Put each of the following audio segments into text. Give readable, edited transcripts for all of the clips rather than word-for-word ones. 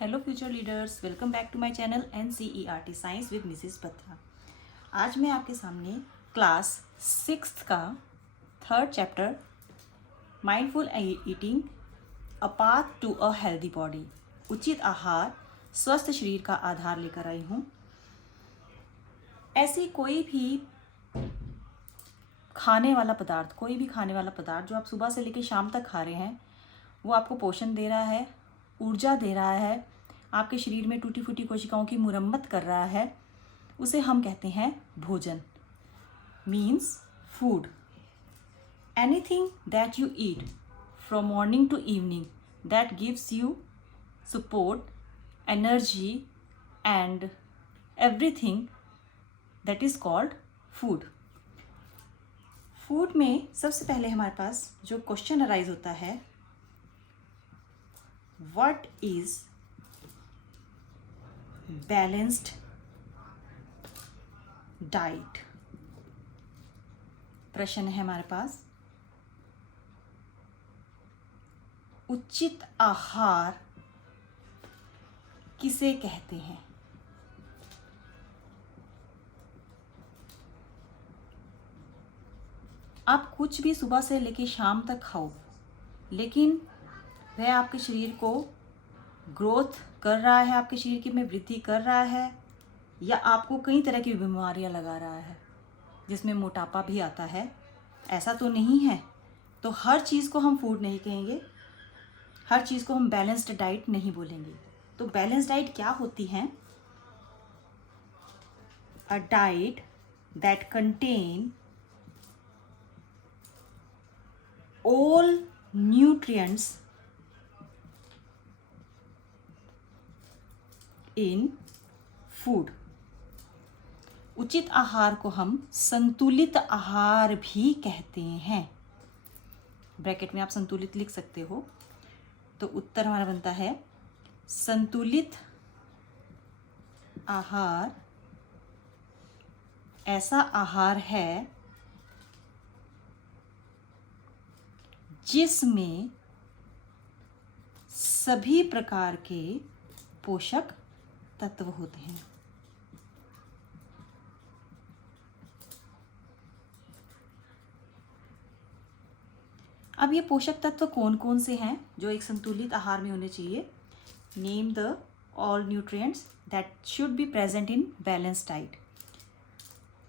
Hello future leaders, welcome back to my channel NCERT science with Mrs Batra. आज मैं आपके सामने क्लास 6th का third chapter mindful eating a path to a healthy body, उचित आहार स्वस्थ शरीर का आधार लेकर आई हूँ। ऐसी कोई भी खाने वाला पदार्थ जो आप सुबह से लेकर शाम तक खा रहे हैं, वो आपको पोषण दे रहा है, ऊर्जा दे रहा है, आपके शरीर में टूटी फूटी कोशिकाओं की मुरम्मत कर रहा है, उसे हम कहते हैं भोजन। Means food. Anything that you eat from morning to evening that gives you support, energy and everything, that is called food. Food में सबसे पहले हमारे पास जो क्वेश्चन अराइज होता है, व्हाट इज बैलेंस्ड डाइट। प्रश्न है हमारे पास, उचित आहार किसे कहते हैं। आप कुछ भी सुबह से लेकर शाम तक खाओ, लेकिन वह आपके शरीर को ग्रोथ कर रहा है, आपके शरीर में वृद्धि कर रहा है, या आपको कई तरह की बीमारियां लगा रहा है, जिसमें मोटापा भी आता है, ऐसा तो नहीं है। तो हर चीज़ को हम फूड नहीं कहेंगे, हर चीज़ को हम बैलेंस्ड डाइट नहीं बोलेंगे। तो बैलेंस्ड डाइट क्या होती है? A diet that contain all nutrients in food। उचित आहार को हम संतुलित आहार भी कहते हैं। ब्रैकेट में आप संतुलित लिख सकते हो। तो उत्तर हमारा बनता है, संतुलित आहार ऐसा आहार है जिसमें सभी प्रकार के पोषक तत्व होते हैं। अब ये पोषक तत्व कौन कौन से हैं जो एक संतुलित आहार में होने चाहिए? Name the all nutrients that should be present in balanced diet.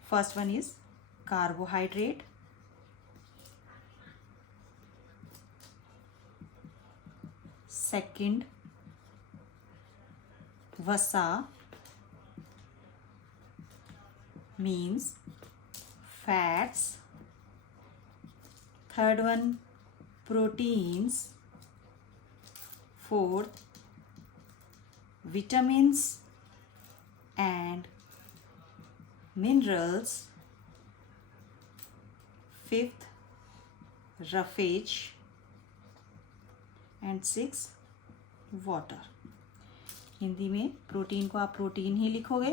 First one is carbohydrate, second वसा means fats, third one proteins, fourth vitamins and minerals, fifth roughage and sixth water. Hindi में प्रोटीन को आप protein ही लिखोगे,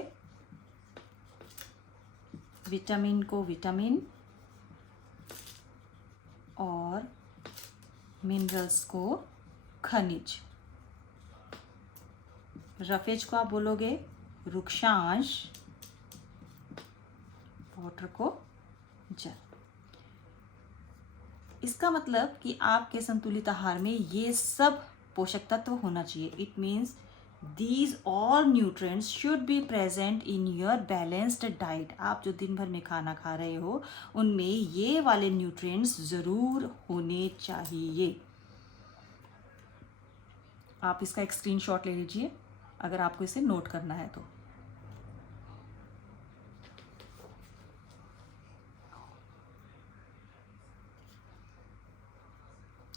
vitamin को vitamin और minerals को खनिज। Roughage को आप बोलोगे रुक्षांश, वाटर को जल। इसका मतलब कि आपके संतुलित आहार में ये सब पोषक तत्व होना चाहिए। It means these all nutrients should be present in your balanced diet. आप जो दिन भर में खाना खा रहे हो, उनमें ये वाले न्यूट्रिएंट्स जरूर होने चाहिए। आप इसका एक स्क्रीनशॉट ले लीजिए अगर आपको इसे नोट करना है तो।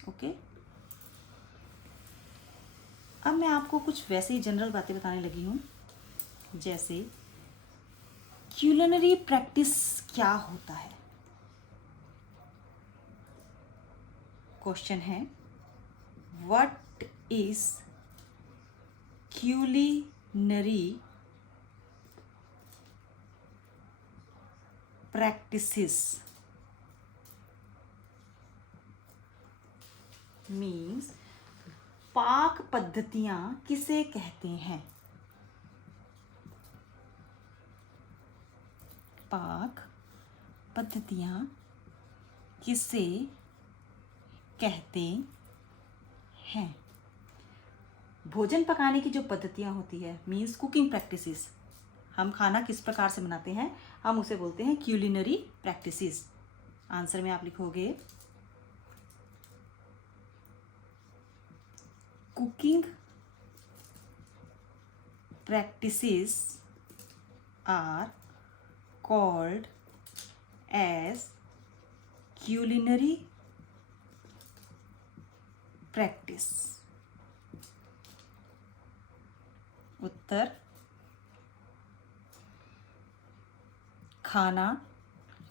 ओके, अब मैं आपको कुछ वैसे ही जनरल बातें बताने लगी हूँ, जैसे क्यूलिनरी प्रैक्टिस क्या होता है। क्वेश्चन है, what is culinary practices? means पाक पद्धतियां किसे कहते हैं? पाक पद्धतियां किसे कहते हैं? भोजन पकाने की जो पद्धतियां होती है, मीन्स कुकिंग प्रैक्टिसेस, हम खाना किस प्रकार से बनाते हैं, हम उसे बोलते हैं क्यूलिनरी प्रैक्टिसेस। आंसर में आप लिखोगे cooking practices are called as culinary practice. उत्तर खाना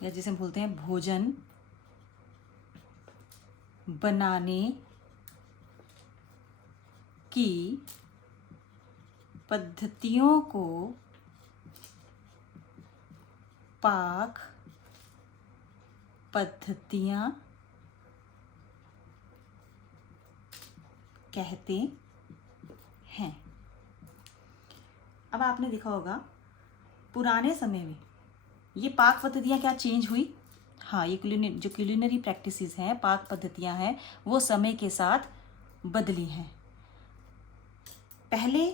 या जिसे हम बोलते हैं भोजन बनाने की पद्धतियों को पाक पद्धतियां कहते हैं। अब आपने देखा होगा पुराने समय में ये पाक पद्धतियां क्या चेंज हुई? हाँ, ये जो क्यूलिनरी प्रैक्टिसेस हैं, पाक पद्धतियां हैं, वो समय के साथ बदली हैं। पहले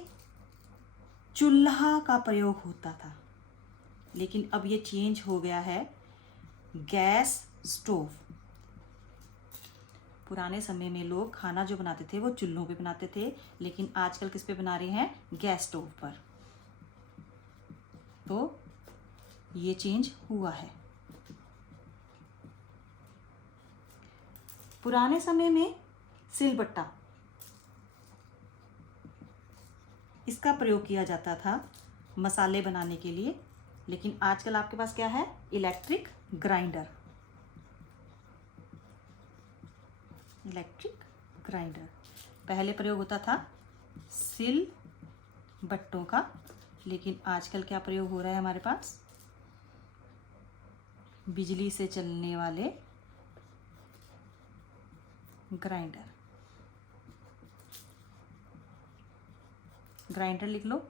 चूल्हा का प्रयोग होता था, लेकिन अब ये चेंज हो गया है गैस स्टोव। पुराने समय में लोग खाना जो बनाते थे वो चूल्हों पे बनाते थे, लेकिन आजकल किस पे बना रहे हैं? गैस स्टोव पर। तो ये चेंज हुआ है। पुराने समय में सिलबट्टा, इसका प्रयोग किया जाता था मसाले बनाने के लिए, लेकिन आजकल आपके पास क्या है? Electric grinder. Electric grinder. पहले प्रयोग होता था सिल बट्टों का, लेकिन आजकल क्या प्रयोग हो रहा है हमारे पास? बिजली से चलने वाले ग्राइंडर। ग्राइंडर लिख लो,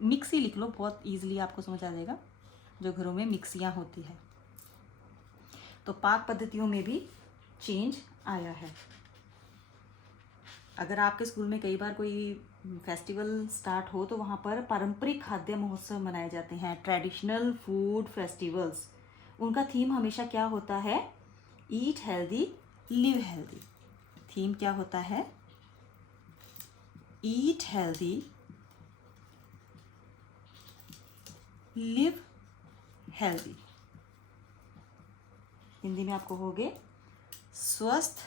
मिक्सी लिख लो, बहुत इजीली आपको समझ आ जाएगा, जो घरों में मिक्सियां होती है। तो पाक पद्धतियों में भी चेंज आया है। अगर आपके स्कूल में कई बार कोई फेस्टिवल स्टार्ट हो तो वहाँ पर पारंपरिक खाद्य महोत्सव मनाए जाते हैं, ट्रेडिशनल फूड फेस्टिवल्स। उनका थीम हमेशा क्या होता है? Eat healthy live healthy. Theme क्या होता है? Eat healthy live healthy. Hindi में आपको होगे स्वस्थ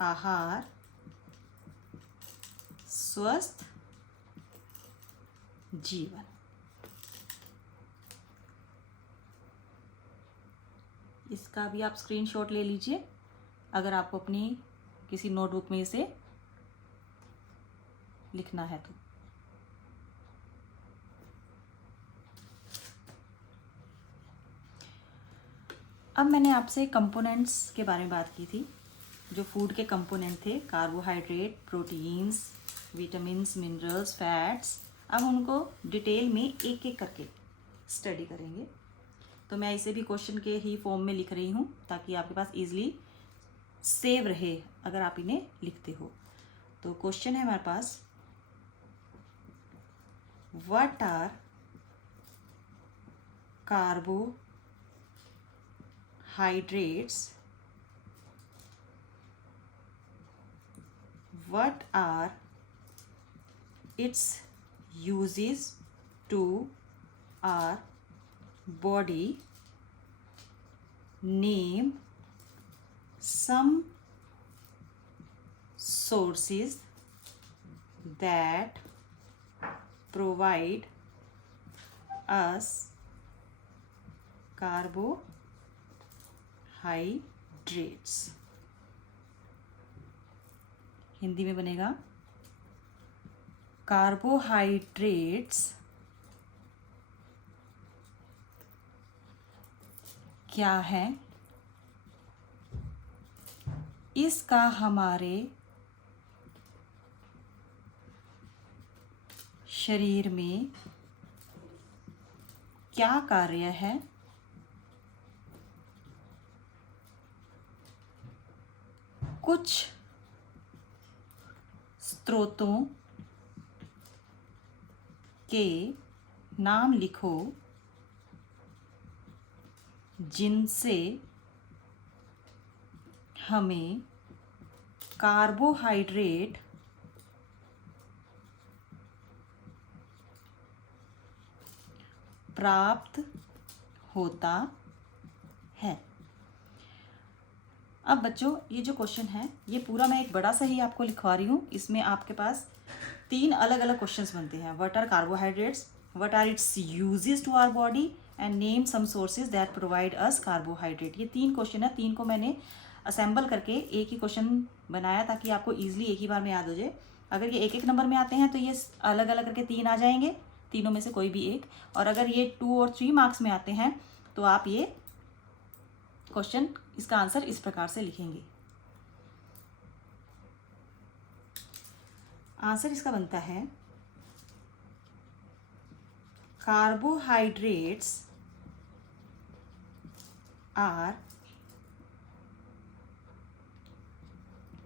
आहार स्वस्थ जीवन। इसका भी आप स्क्रीनशॉट ले लीजिए अगर आपको अपनी किसी नोटबुक में इसे लिखना है तो। अब मैंने आपसे कंपोनेंट्स के बारे में बात की थी, जो फूड के कंपोनेंट थे, carbohydrate, proteins, vitamins, minerals, fats. अब उनको डिटेल में एक एक करके स्टडी करेंगे। तो मैं इसे भी क्वेश्चन के ही फॉर्म में लिख रही हूँ ताकि आपके पास इजीली सेव रहे अगर आप इन्हें लिखते हो। तो क्वेश्चन है हमारे पास, what are carbohydrates, what are its uses to our body? Name some sources that provide us carbohydrates. Hindi में बनेगा कार्बोहाइड्रेट्स क्या है, इसका हमारे शरीर में क्या कार्य है? कुछ स्रोतों के नाम लिखो जिनसे हमें कार्बोहाइड्रेट प्राप्त होता है। अब बच्चों, ये जो क्वेश्चन है ये पूरा मैं एक बड़ा सा ही आपको लिखवा रही हूँ। इसमें आपके पास 3 अलग अलग क्वेश्चंस बनते हैं। What are carbohydrates, what are its uses to our body and name some sources that provide us carbohydrate. ये 3 क्वेश्चन है। 3 को मैंने असेंबल करके एक ही क्वेश्चन बनाया ताकि आपको ईजिली एक ही बार में याद हो जाए। अगर ये एक नंबर में आते हैं तो ये अलग अलग करके 3 आ जाएंगे, तीनों में से कोई भी एक। और अगर ये 2 और 3 मार्क्स में आते हैं तो आप ये क्वेश्चन, इसका आंसर इस प्रकार से लिखेंगे। आंसर इसका बनता है carbohydrates are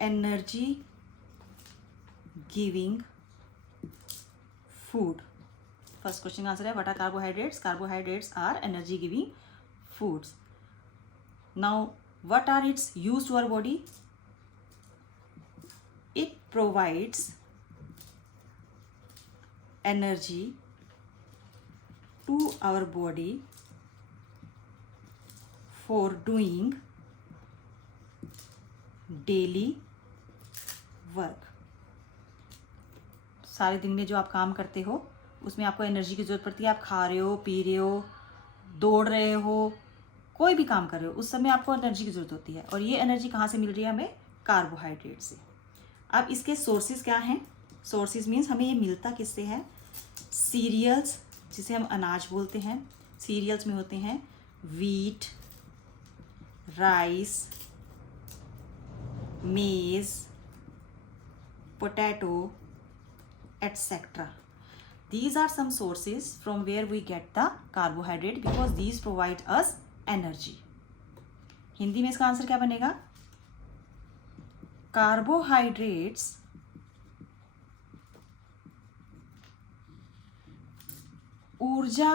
energy giving food. First question answer है what are carbohydrates. Carbohydrates are energy giving foods. Now what are its use to our body? It provides energy to our body for doing daily work। सारे दिन में जो आप काम करते हो उसमें आपको एनर्जी की ज़रूरत पड़ती है। आप खा रहे हो, पी रहे हो, दौड़ रहे हो, कोई भी काम कर रहे हो, उस समय आपको एनर्जी की ज़रूरत होती है। और ये एनर्जी कहाँ से मिल रही है हमें? कार्बोहाइड्रेट से। अब इसके सोर्सेज क्या हैं? सोर्सेज मीन्स हमें ये मिलता किससे है? सीरियल्स, जिसे हम अनाज बोलते हैं। सीरियल्स में होते हैं वीट, राइस, मेज, potato, etcetera. These are some sources from where we get the carbohydrate because these provide us energy। Hindi में इसका आंसर क्या बनेगा? कार्बोहाइड्रेट्स ऊर्जा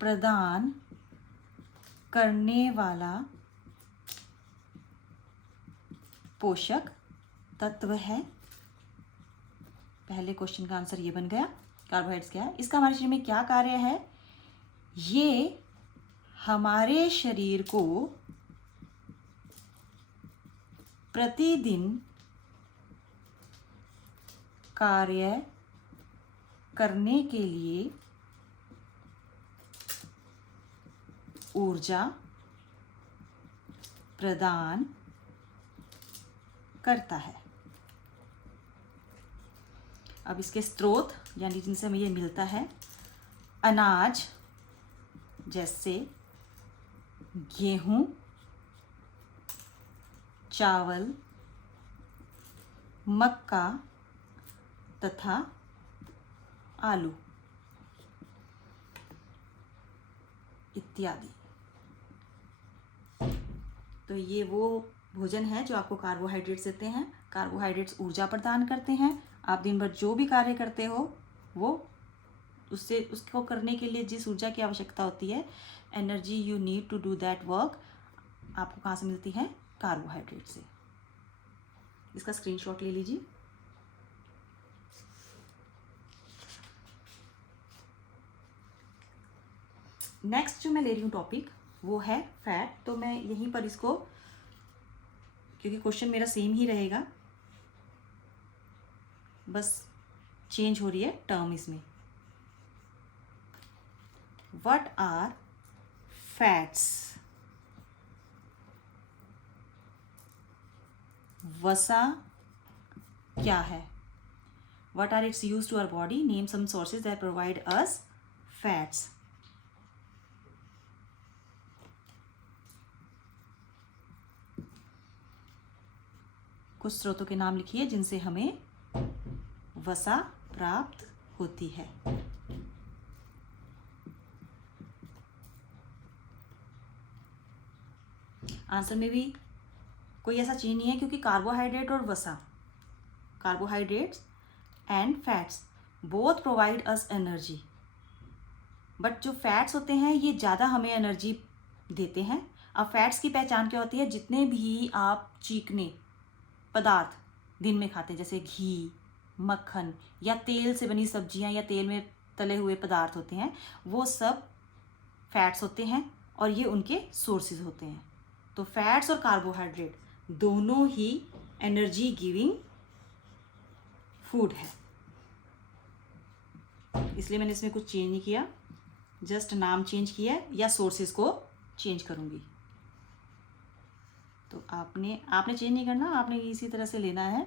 प्रदान करने वाला पोषक तत्व है। पहले क्वेश्चन का आंसर ये बन गया। कार्बोहाइड्रेट्स क्या है? इसका हमारे शरीर में क्या कार्य है? ये हमारे शरीर को प्रतिदिन कार्य करने के लिए ऊर्जा प्रदान करता है। अब इसके स्रोत यानी जिनसे हमें ये मिलता है, अनाज जैसे गेहूं, चावल, मक्का तथा आलू इत्यादि। तो ये वो भोजन है जो आपको कार्बोहाइड्रेट्स देते हैं। कार्बोहाइड्रेट्स ऊर्जा प्रदान करते हैं। आप दिन भर जो भी कार्य करते हो वो उसको करने के लिए जिस ऊर्जा की आवश्यकता होती है, energy you need to do that work, आपको कहाँ से मिलती है? कार्बोहाइड्रेट से। इसका स्क्रीनशॉट ले लीजिए। नेक्स्ट जो मैं ले रही हूँ टॉपिक वो है फैट। तो मैं यहीं पर इसको, क्योंकि क्वेश्चन मेरा सेम ही रहेगा, बस चेंज हो रही है टर्म इसमें। What are fats? वसा क्या है? What are its use to our body? Name some sources that provide us fats. कुछ स्रोतों के नाम लिखिए जिनसे हमें वसा प्राप्त होती है। आंसर में भी कोई ऐसा चेंज नहीं है, क्योंकि कार्बोहाइड्रेट और वसा, carbohydrates and fats both provide us energy, but जो फैट्स होते हैं ये ज़्यादा हमें एनर्जी देते हैं। अब फैट्स की पहचान क्या होती है? जितने भी आप चीकने पदार्थ दिन में खाते हैं, जैसे घी, मक्खन या तेल से बनी सब्जियां या तेल में तले हुए पदार्थ होते हैं, वो सब फैट्स होते हैं और ये उनके सोर्सेज होते हैं। तो फैट्स और कार्बोहाइड्रेट दोनों ही एनर्जी गिविंग फूड है, इसलिए मैंने इसमें कुछ चेंज नहीं किया, जस्ट नाम चेंज किया है या सोर्सेज को चेंज करूँगी। तो आपने चेंज नहीं करना, आपने इसी तरह से लेना है,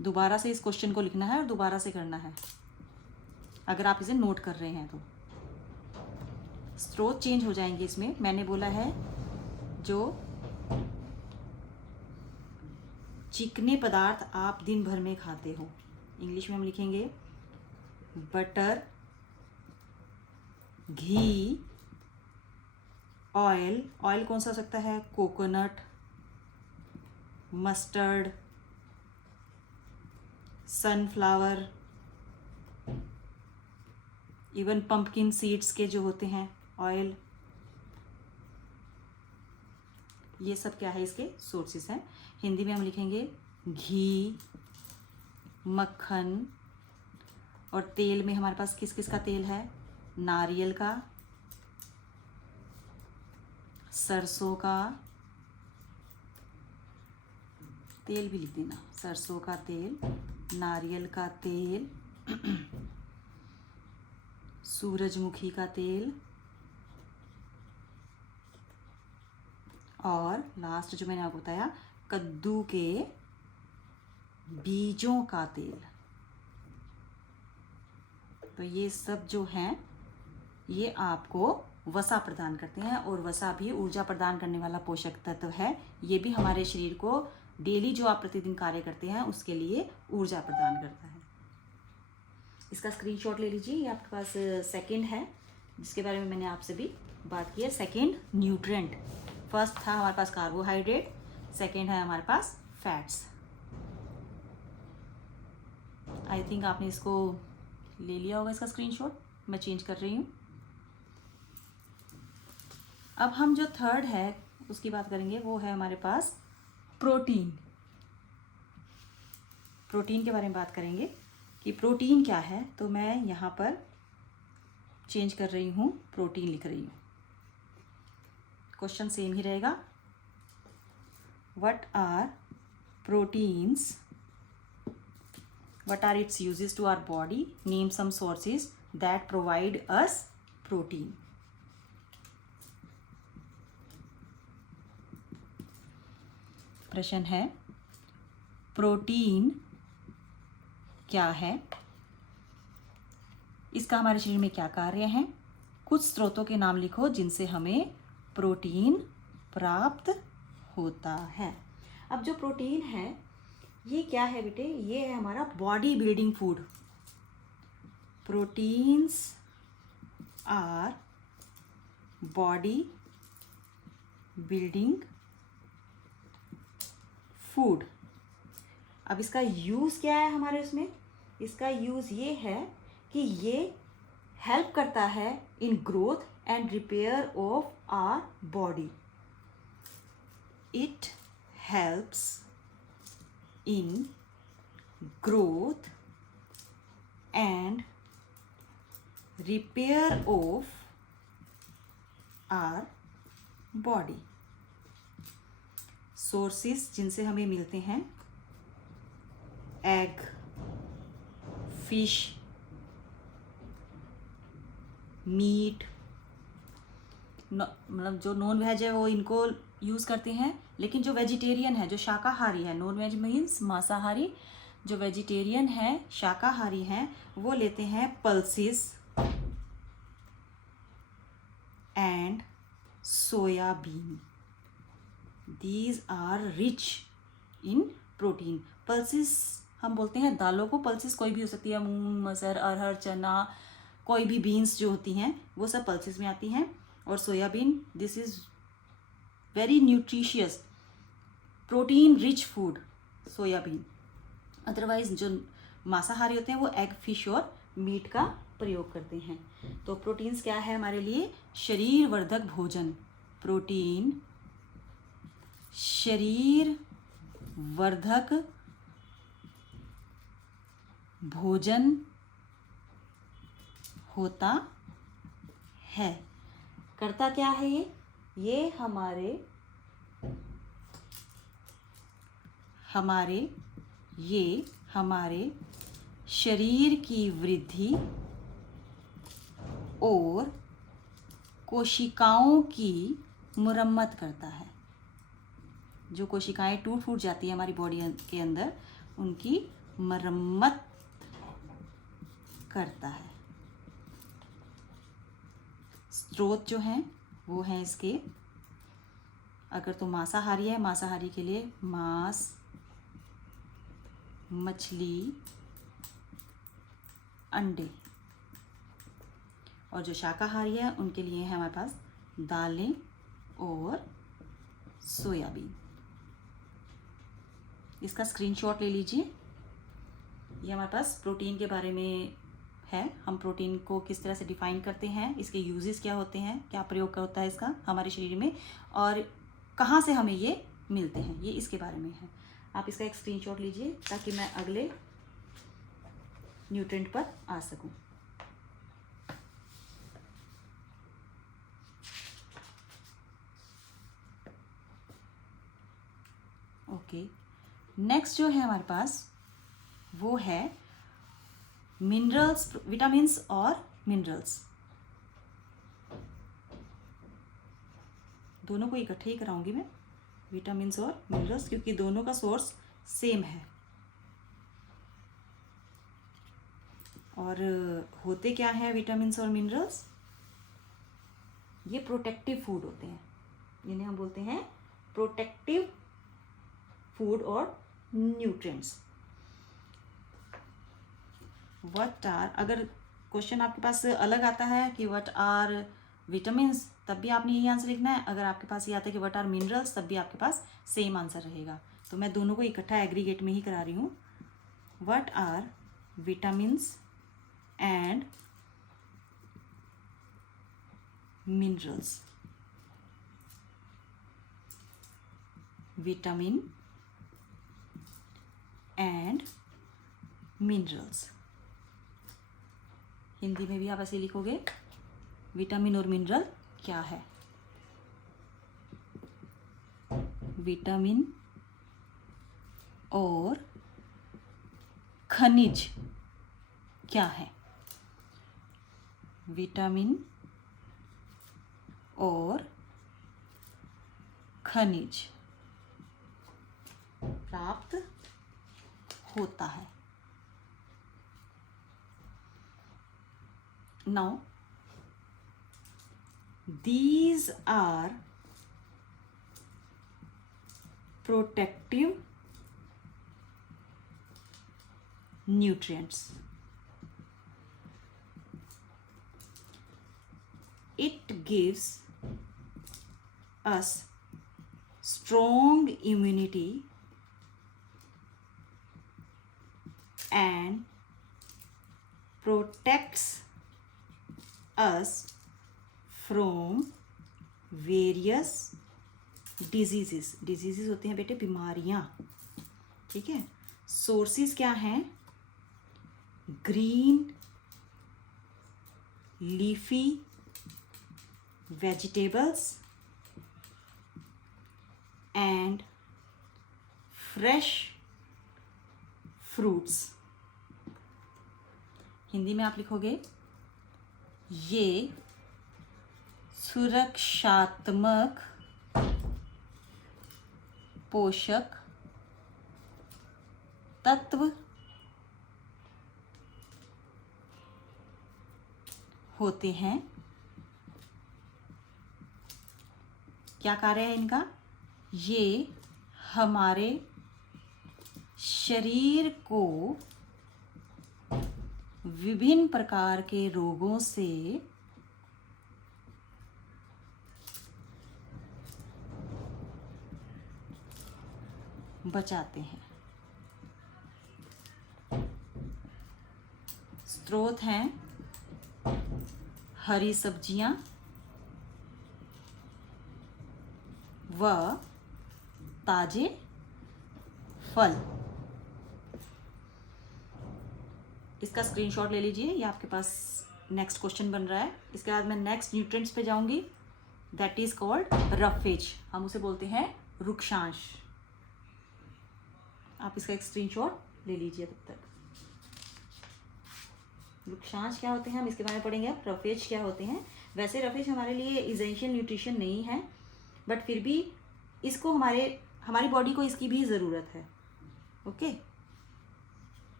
दोबारा से इस क्वेश्चन को लिखना है और दोबारा से करना है, अगर आप इसे नोट कर रहे हैं तो। स्रोत चेंज हो जाएंगे इसमें। मैंने बोला है जो चिकने पदार्थ आप दिन भर में खाते हो, इंग्लिश में हम लिखेंगे बटर, घी, ऑयल, ऑयल कौन सा हो सकता है? Coconut, mustard, sunflower, even pumpkin seeds के जो होते हैं ऑयल, ये सब क्या है? इसके सोर्सेस हैं। हिंदी में हम लिखेंगे घी, मक्खन, और तेल में हमारे पास किस किस का तेल है? नारियल का, सरसों का तेल भी लिख देना, सरसों का तेल, नारियल का तेल, सूरजमुखी का तेल, और लास्ट जो मैंने आपको बताया कद्दू के बीजों का तेल। तो ये सब जो हैं ये आपको वसा प्रदान करते हैं, और वसा भी ऊर्जा प्रदान करने वाला पोषक तत्व है। ये भी हमारे शरीर को डेली जो आप प्रतिदिन कार्य करते हैं उसके लिए ऊर्जा प्रदान करता है। इसका स्क्रीनशॉट ले लीजिए, ये आपके पास सेकंड है जिसके बारे में मैंने आपसे भी बात की है। सेकंड न्यूट्रिएंट, फर्स्ट था हमारे पास कार्बोहाइड्रेट, सेकंड है हमारे पास फैट्स। आई थिंक आपने इसको ले लिया होगा इसका स्क्रीनशॉट, मैं चेंज कर रही हूँ। अब हम जो थर्ड है उसकी बात करेंगे, वो है हमारे पास प्रोटीन। प्रोटीन के बारे में बात करेंगे कि प्रोटीन क्या है। तो मैं यहाँ पर चेंज कर रही हूँ, प्रोटीन लिख रही हूँ, क्वेश्चन सेम ही रहेगा। What are proteins, what are its uses to our body? Name some sources that provide us protein. प्रश्न है प्रोटीन क्या है, इसका हमारे शरीर में क्या कार्य है, कुछ स्रोतों के नाम लिखो जिनसे हमें प्रोटीन प्राप्त होता है। अब जो प्रोटीन है ये क्या है बेटे? ये है हमारा body building food. Proteins our body building food. अब इसका यूज़ क्या है हमारे उसमें? इसका यूज़ ये है कि ये हेल्प करता है in growth and repair of our body. It helps in growth and repair of our body. Sources जिनसे हमें मिलते हैं एग, फिश, मीट, मतलब जो नॉन वेज है वो इनको यूज़ करते हैं, लेकिन जो वेजिटेरियन है, जो शाकाहारी है, नॉन वेज मीन्स मांसाहारी, जो वेजिटेरियन है, शाकाहारी हैं, वो लेते हैं pulses and soybean. These are rich in protein. Pulses हम बोलते हैं दालों को, पल्सेस कोई भी हो सकती है, मूंग, मसर, अरहर, चना, कोई भी बीन्स जो होती हैं वो सब पल्सेस में आती हैं। और soybean, this is very nutritious, protein rich food, soybean. Otherwise जो मांसाहारी होते हैं वो एग, फिश और मीट का प्रयोग करते हैं। तो प्रोटीन्स क्या है हमारे लिए? शरीर वर्धक भोजन। प्रोटीन शरीर वर्धक भोजन होता है। करता क्या है ये हमारे शरीर की वृद्धि और कोशिकाओं की मुरम्मत करता है। जो कोशिकाएं टूट फूट जाती है हमारी बॉडी के अंदर, उनकी मरम्मत करता है। स्रोत जो हैं वो हैं इसके, अगर तो मांसाहारी है, मांसाहारी के लिए मांस, मछली, अंडे। और जो शाकाहारी है उनके लिए है हमारे पास दालें और सोयाबीन। इसका स्क्रीनशॉट ले लीजिए। ये हमारे पास प्रोटीन के बारे में है। हम प्रोटीन को किस तरह से डिफाइन करते हैं, इसके यूजेस क्या होते हैं, क्या प्रयोग होता है इसका हमारे शरीर में, और कहाँ से हमें ये मिलते हैं, ये इसके बारे में है। आप इसका एक स्क्रीनशॉट लीजिए ताकि मैं अगले न्यूट्रिएंट पर आ सकूं। ओके, नेक्स्ट जो है हमारे पास वो है मिनरल्स, विटामिन्स और मिनरल्स। दोनों को इकट्ठे ही कराऊंगी मैं, विटामिन्स और मिनरल्स, क्योंकि दोनों का सोर्स सेम है। और होते क्या है विटामिन्स और मिनरल्स? ये प्रोटेक्टिव फूड होते हैं, इन्हें हम बोलते हैं प्रोटेक्टिव फूड और न्यूट्रिएंट्स। व्हाट आर, अगर क्वेश्चन आपके पास अलग आता है कि व्हाट आर विटामिन्स, तब भी आपने यही आंसर लिखना है। अगर आपके पास ये आता है कि व्हाट आर मिनरल्स, तब भी आपके पास सेम आंसर रहेगा। तो मैं दोनों को इकट्ठा एग्रीगेट में ही करा रही हूँ। What are vitamins and minerals. Vitamin and minerals, Hindi में भी आप ऐसे लिखोगे, विटामिन और मिनरल क्या है? विटामिन और खनिज क्या है? विटामिन और खनिज प्राप्त होता है। Now, these are protective nutrients. It gives us strong immunity and protects us from various diseases. Diseases होते हैं बेटे बीमारियां, ठीक है। सोर्सेज क्या हैं? Green leafy vegetables and fresh fruits. Hindi में आप लिखोगे, ये सुरक्षात्मक पोषक तत्व होते हैं। क्या कार्य है इनका? ये हमारे शरीर को विभिन्न प्रकार के रोगों से बचाते हैं। स्रोत हैं हरी सब्जियां व ताजे फल। इसका स्क्रीनशॉट ले लीजिए, ये आपके पास नेक्स्ट क्वेश्चन बन रहा है। इसके बाद मैं नेक्स्ट न्यूट्रिएंट्स पे जाऊंगी, दैट इज कॉल्ड रफेज। हम उसे बोलते हैं वृक्षांश। आप इसका एक स्क्रीनशॉट ले लीजिए तब तक। वृक्षांश क्या होते हैं हम इसके बारे में पढ़ेंगे। अब रफेज क्या होते हैं। वैसे रफेज हमारे लिए इसेंशियल न्यूट्रिशन नहीं है, बट फिर भी इसको हमारी बॉडी को इसकी भी ज़रूरत है। Okay,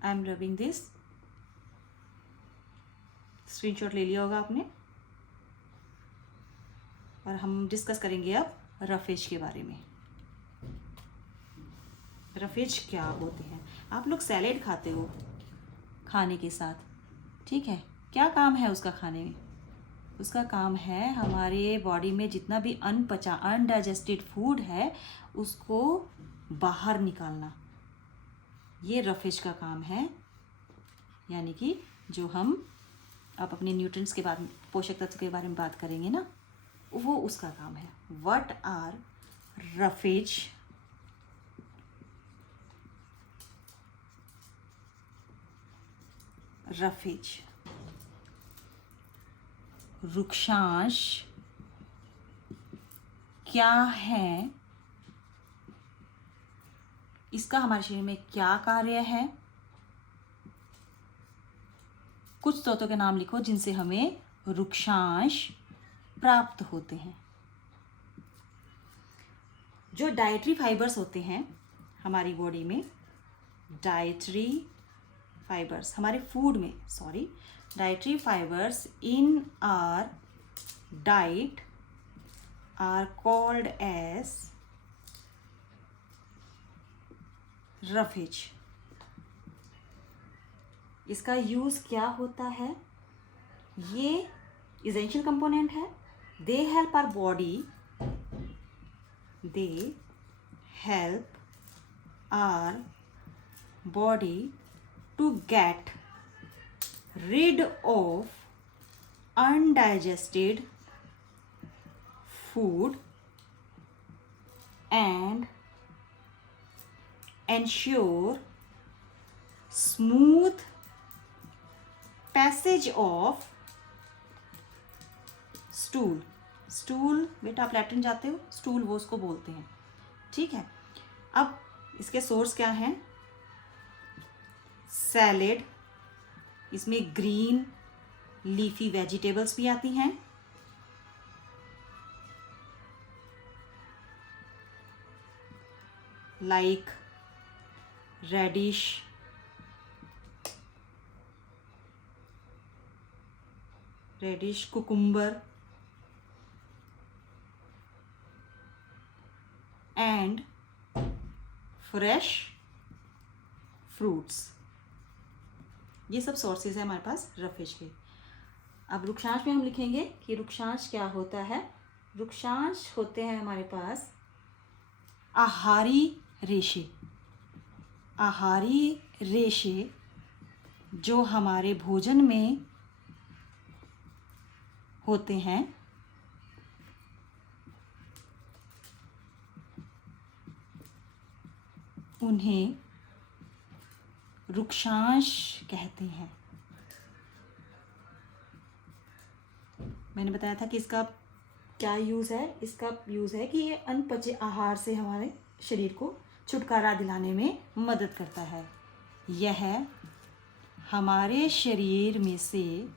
I am rubbing this. Screenshot ले लिया होगा आपने। और हम डिस्कस करेंगे अब रफेज के बारे में। रफेज क्या होते हैं। आप लोग सैलेड खाते हो खाने के साथ, ठीक है। क्या काम है उसका खाने में। उसका काम है हमारे बॉडी में जितना भी अनडाइजेस्टेड फूड है उसको बाहर निकालना। ये रफेज का काम है। यानी कि जो हम अब अपने न्यूट्रिएंट्स के बारे में, पोषक तत्व के बारे में बात करेंगे ना, वो उसका काम है। What are roughage. रफेज वृक्षांश क्या है, इसका हमारे शरीर में क्या कार्य है। कुछ स्रोतों के नाम लिखो जिनसे हमें वृक्षांश प्राप्त होते हैं। जो डाइटरी फाइबर्स होते हैं हमारी बॉडी में, डाइटरी फाइबर्स हमारे फूड में, dietary fibres in our diet are called as roughage. इसका यूज क्या होता है। ये इसेंशियल कंपोनेंट है। They help our body, they help our body to get rid of undigested food and ensure smooth passage of stool। Stool बेटा आप latrine जाते हो, स्टूल वो उसको बोलते हैं, ठीक है। अब इसके सोर्स क्या हैं। सैलेड, इसमें ग्रीन लीफी वेजिटेबल्स भी आती हैं। Like radish, cucumber and fresh fruits. ये सब सोर्सेज है हमारे पास रफेज के। अब वृक्षांश में हम लिखेंगे कि वृक्षांश क्या होता है। वृक्षांश होते हैं हमारे पास आहारी रेशे। आहारी रेशे जो हमारे भोजन में होते हैं, उन्हें वृक्षांश कहते हैं। मैंने बताया था कि इसका क्या यूज़ है। इसका यूज़ है कि ये अनपचे आहार से हमारे शरीर को छुटकारा दिलाने में मदद करता है। यह हमारे शरीर में से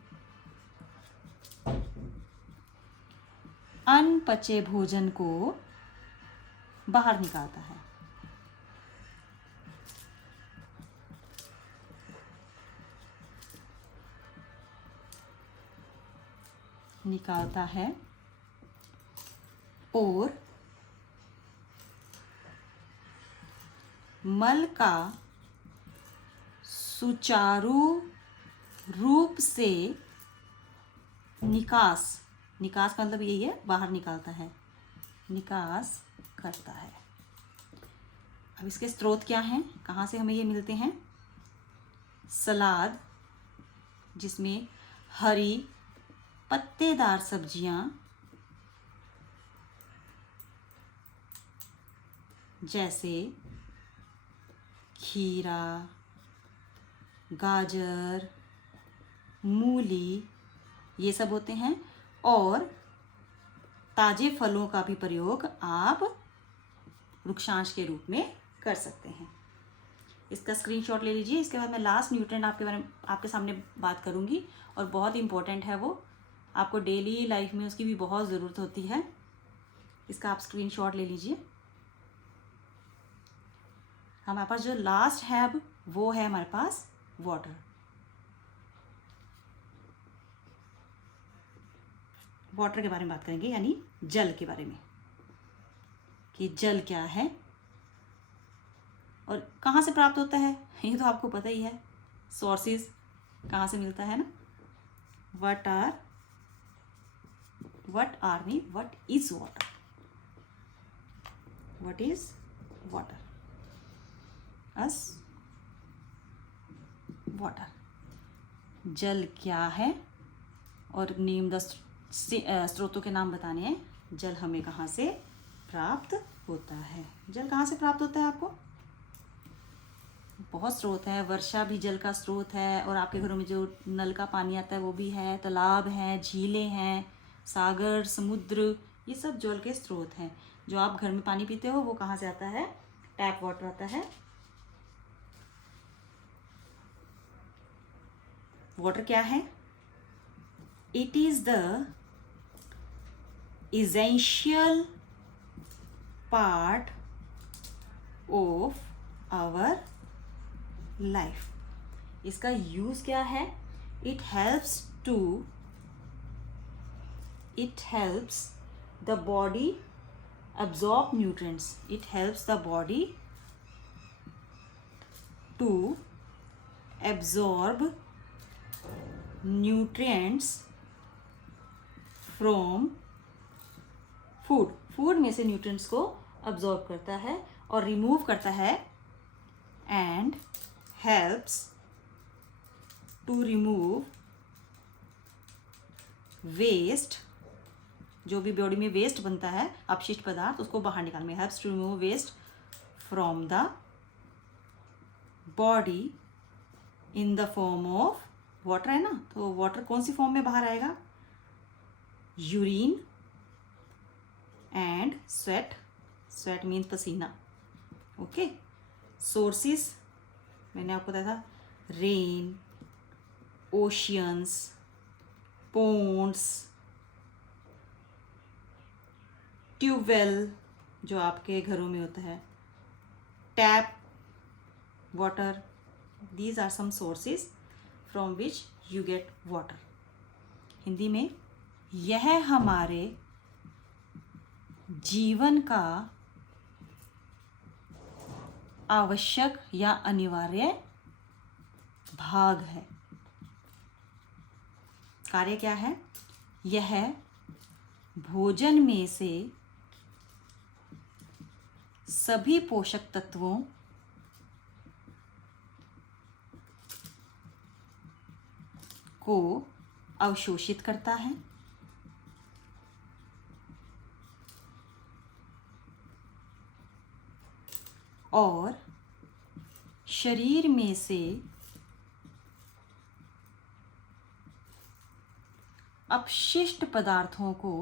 अनपचे भोजन को बाहर निकालता है। और मल का सुचारू रूप से निकास, निकास का मतलब यही है, बाहर निकालता है, निकास करता है। अब इसके स्रोत क्या हैं, कहाँ से हमें ये मिलते हैं? सलाद, जिसमें हरी पत्तेदार सब्जियां जैसे खीरा, गाजर, मूली, ये सब होते हैं। और ताजे फलों का भी प्रयोग आप वृक्षांश के रूप में कर सकते हैं। इसका स्क्रीनशॉट ले लीजिए। इसके बाद मैं लास्ट न्यूट्रिएंट आपके बारे में आपके सामने बात करूंगी, और बहुत इंपॉर्टेंट है वो, आपको डेली लाइफ में उसकी भी बहुत ज़रूरत होती है। इसका आप स्क्रीनशॉट ले लीजिए। हमारे पास जो लास्ट है अब वो है हमारे पास वाटर। वाटर के बारे में बात करेंगे, यानी जल के बारे में, कि जल क्या है और कहाँ से प्राप्त होता है, ये तो आपको पता ही है। सोर्सेज कहाँ से मिलता है ना। What is water, what is water, us water. जल क्या है और नेम द स्रोतों के नाम बताने हैं। जल हमें कहाँ से प्राप्त होता है? जल कहाँ से प्राप्त होता है आपको? बहुत स्रोत है। वर्षा भी जल का स्रोत है, और आपके घरों में जो नल का पानी आता है वो भी है। तालाब हैं, झीलें हैं, सागर, समुद्र, ये सब जल के स्रोत हैं। जो आप घर में पानी पीते हो वो कहाँ से आता है? टैप वाटर आता है। वाटर क्या है? It is the essential part of our life। इसका यूज क्या है? it helps the body absorb nutrients। it helps the body to absorb nutrients from food में से न्यूट्रिएंट्स को अब्जॉर्ब करता है और रिमूव करता है, and helps to remove waste. जो भी बॉडी में वेस्ट बनता है, अपशिष्ट पदार्थ, उसको बाहर निकालने में helps to remove waste from the body in the form of water, है ना। तो वाटर कौन सी फॉर्म में बाहर आएगा? यूरिन एंड स्वेट मीन्स पसीना। ओके। सोर्सेस मैंने आपको बताया था, रेन, ओशियंस, पोन्ड्स, ट्यूबवेल जो आपके घरों में होता है, tap water. These are some sources from which you get water. Hindi में यह हमारे जीवन का आवश्यक या अनिवार्य भाग है। कार्य क्या है? यह भोजन में से सभी पोषक तत्वों को अवशोषित करता है और शरीर में से अपशिष्ट पदार्थों को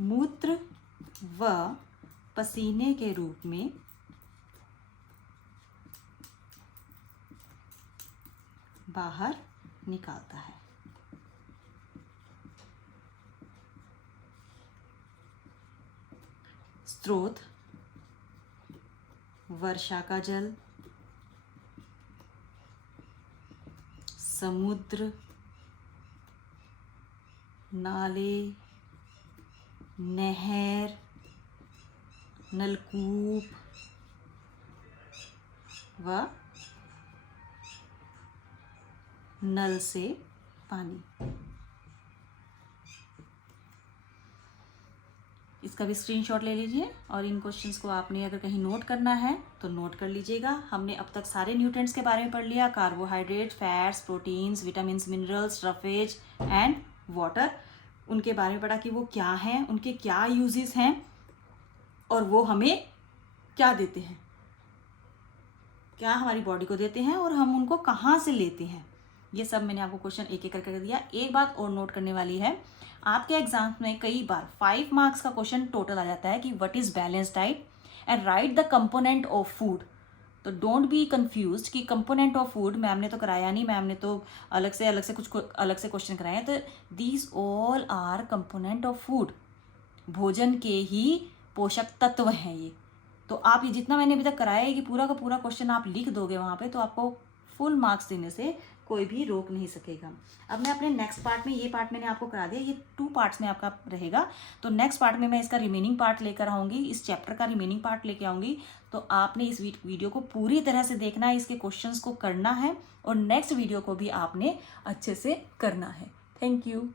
मूत्र व पसीने के रूप में बाहर निकालता है। स्रोत: वर्षा का जल, समुद्र, नाले, नहर, नलकूप व नल से पानी। इसका भी स्क्रीनशॉट ले लीजिए और इन क्वेश्चंस को आपने अगर कहीं नोट करना है तो नोट कर लीजिएगा। हमने अब तक सारे न्यूट्रिएंट्स के बारे में पढ़ लिया, carbohydrate, fats, proteins, vitamins, minerals, roughage and water. उनके बारे में पढ़ा कि वो क्या हैं, उनके क्या यूजेस हैं और वो हमें क्या देते हैं, क्या हमारी बॉडी को देते हैं और हम उनको कहाँ से लेते हैं। ये सब मैंने आपको क्वेश्चन एक एक करके दिया। एक बात और नोट करने वाली है, आपके एग्जाम में कई बार 5 मार्क्स का क्वेश्चन टोटल आ जाता है कि what is balance diet and right the component of food. तो डोंट बी कंफ्यूज्ड कि कंपोनेंट ऑफ फूड मैम ने तो कराया नहीं, मैम ने तो अलग से कुछ अलग से क्वेश्चन कराए हैं। तो these all R component of food, भोजन के ही पोषक तत्व हैं ये। तो आप ये जितना मैंने अभी तक कराया है कि पूरा का पूरा क्वेश्चन आप लिख दोगे वहाँ पे, तो आपको फुल मार्क्स देने से कोई भी रोक नहीं सकेगा। अब मैं अपने नेक्स्ट पार्ट में, ये पार्ट मैंने आपको करा दिया, ये 2 पार्ट्स में आपका रहेगा। तो नेक्स्ट पार्ट में मैं इसका रिमेनिंग पार्ट लेकर आऊँगी, इस चैप्टर का रिमेनिंग पार्ट लेके आऊँगी। तो आपने इस वीडियो को पूरी तरह से देखना है, इसके क्वेश्चंस को करना है और नेक्स्ट वीडियो को भी आपने अच्छे से करना है। Thank you.